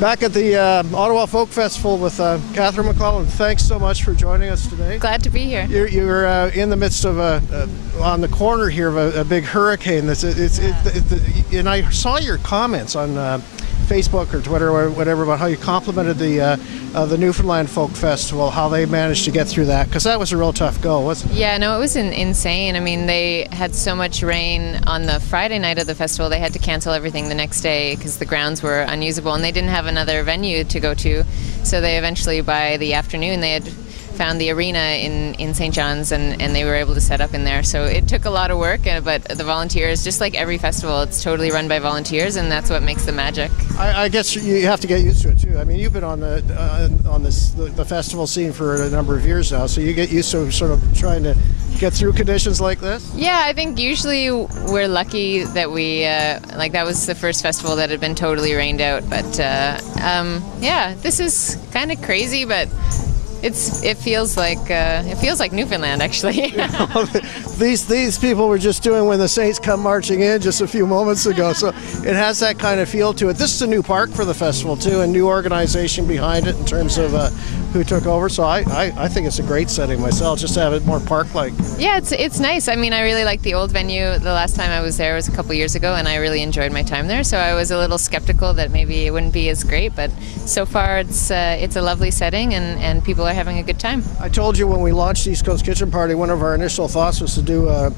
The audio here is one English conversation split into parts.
Back at the Ottawa Folk Festival with Catherine MacLellan. Thanks so much for joining us today. Glad to be here. You're in the midst of on the corner here of a big hurricane. And I saw your comments on Facebook or Twitter or whatever about how you complimented the Newfoundland Folk Festival, how they managed to get through that, because that was a real tough go, wasn't it? Yeah, no, it was insane. I mean, they had so much rain on the Friday night of the festival, they had to cancel everything the next day because the grounds were unusable, and they didn't have another venue to go to. So they eventually, by the afternoon, they had found the arena in St. John's, and they were able to set up in there. So it took a lot of work, but the volunteers, just like every festival, it's totally run by volunteers, and that's what makes the magic. I guess you have to get used to it too. I mean, you've been on the festival scene for a number of years now, so you get used to sort of trying to get through conditions like this? Yeah, I think usually we're lucky that we, like that was the first festival that had been totally rained out, but yeah, this is kind of crazy, but it feels like Newfoundland, actually. These people were just doing When the Saints Come Marching In just a few moments ago, so it has that kind of feel to it. This is a new park for the festival too, a new organization behind it in terms of who took over. So I think it's a great setting myself, just to have it more park-like. Yeah, it's nice. I mean, I really like the old venue. The last time I was there was a couple years ago, and I really enjoyed my time there. So I was a little skeptical that maybe it wouldn't be as great, but so far it's a lovely setting, and people are having a good time. I told you when we launched East Coast Kitchen Party, one of our initial thoughts was to do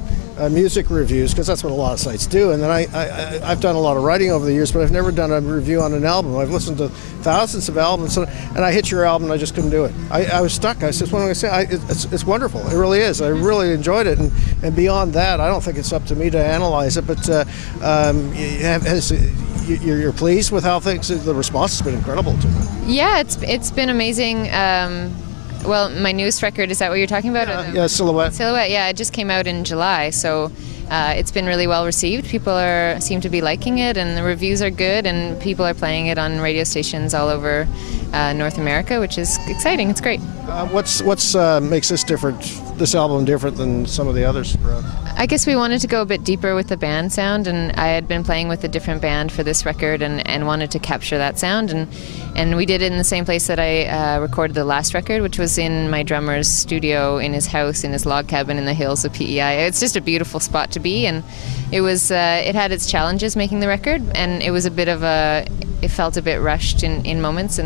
music reviews, because that's what a lot of sites do. And then I've done a lot of writing over the years, but I've never done a review on an album. I've listened to thousands of albums, and I hit your album and I just couldn't do it. I was stuck. I said, what am I going to say? It's wonderful. It really is. I really enjoyed it. And beyond that, I don't think it's up to me to analyze it, but you're pleased with how the response has been incredible to it. Yeah, it's been amazing. Well, my newest record, is that what you're talking about? Yeah, Silhouette. Silhouette, yeah, it just came out in July, so it's been really well received. People seem to be liking it, and the reviews are good, and people are playing it on radio stations all over North America, which is exciting. It's great. What's makes this album different than some of the others? I guess we wanted to go a bit deeper with the band sound, and I had been playing with a different band for this record and wanted to capture that sound, and we did it in the same place that I recorded the last record, which was in my drummer's studio in his house, in his log cabin in the hills of PEI. It's just a beautiful spot to be, and it had its challenges making the record, and it felt a bit rushed in moments,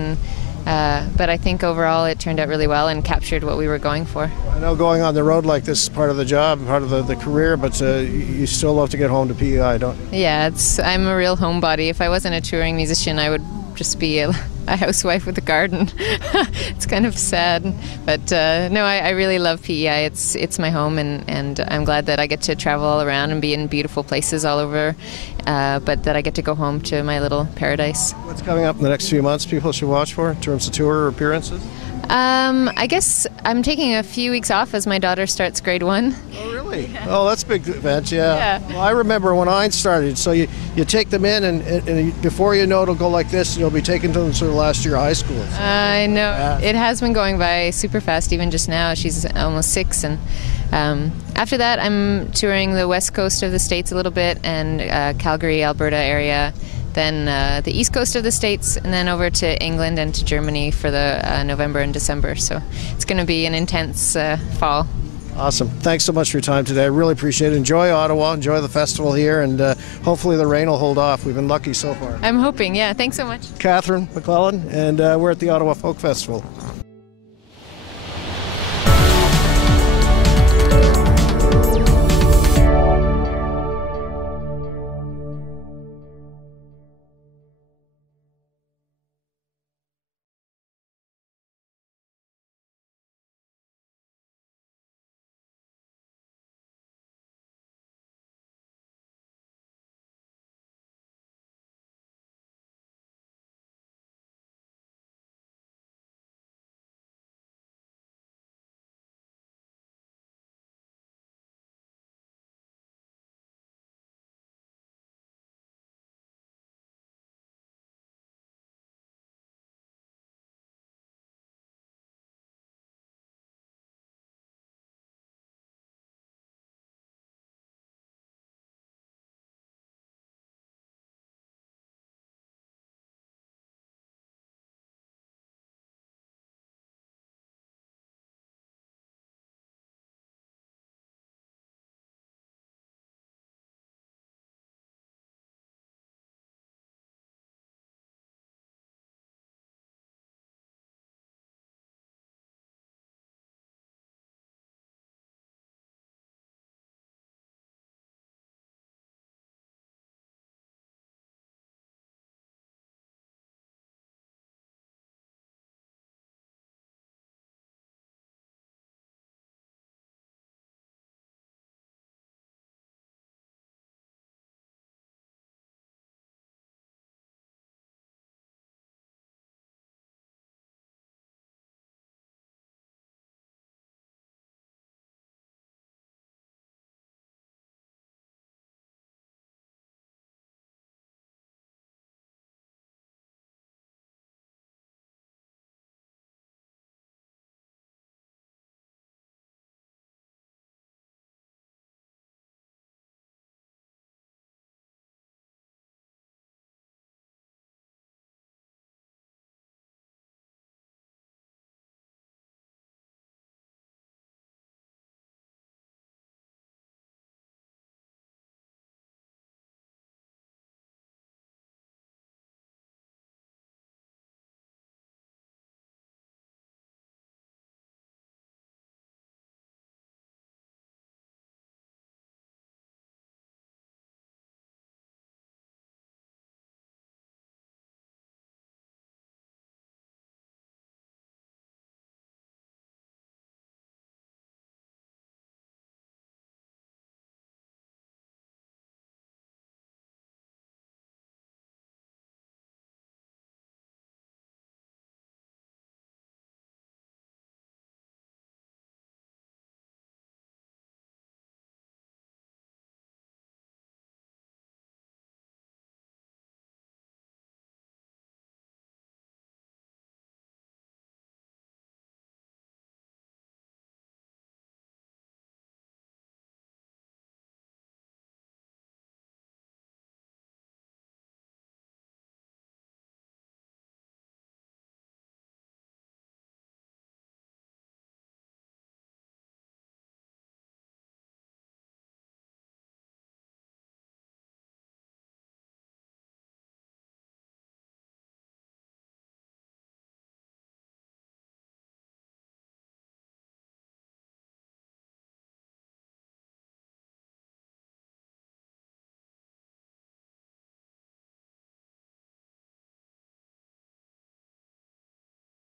but I think overall it turned out really well and captured what we were going for. I know going on the road like this is part of the job, part of the career, but you still love to get home to PEI, don't you? Yeah, I'm a real homebody. If I wasn't a touring musician, I would just be a housewife with a garden. It's kind of sad, but no, I really love PEI. It's my home, and I'm glad that I get to travel all around and be in beautiful places all over, but that I get to go home to my little paradise. What's coming up in the next few months people should watch for in terms of tour appearances? I guess I'm taking a few weeks off as my daughter starts grade 1. Oh, really? Yeah. Oh, that's a big event, yeah. Well, I remember when I started, so you take them in, and before you know it'll go like this, and you'll be taking them to the last year of high school. So, I know. Yeah. It has been going by super fast, even just now. She's almost 6, and after that I'm touring the west coast of the States a little bit, and Calgary, Alberta area, then the east coast of the States, and then over to England and to Germany for the November and December. So it's going to be an intense fall. Awesome. Thanks so much for your time today. I really appreciate it. Enjoy Ottawa, enjoy the festival here, and hopefully the rain will hold off. We've been lucky so far. I'm hoping, yeah. Thanks so much. Catherine MacLellan, and we're at the Ottawa Folk Festival.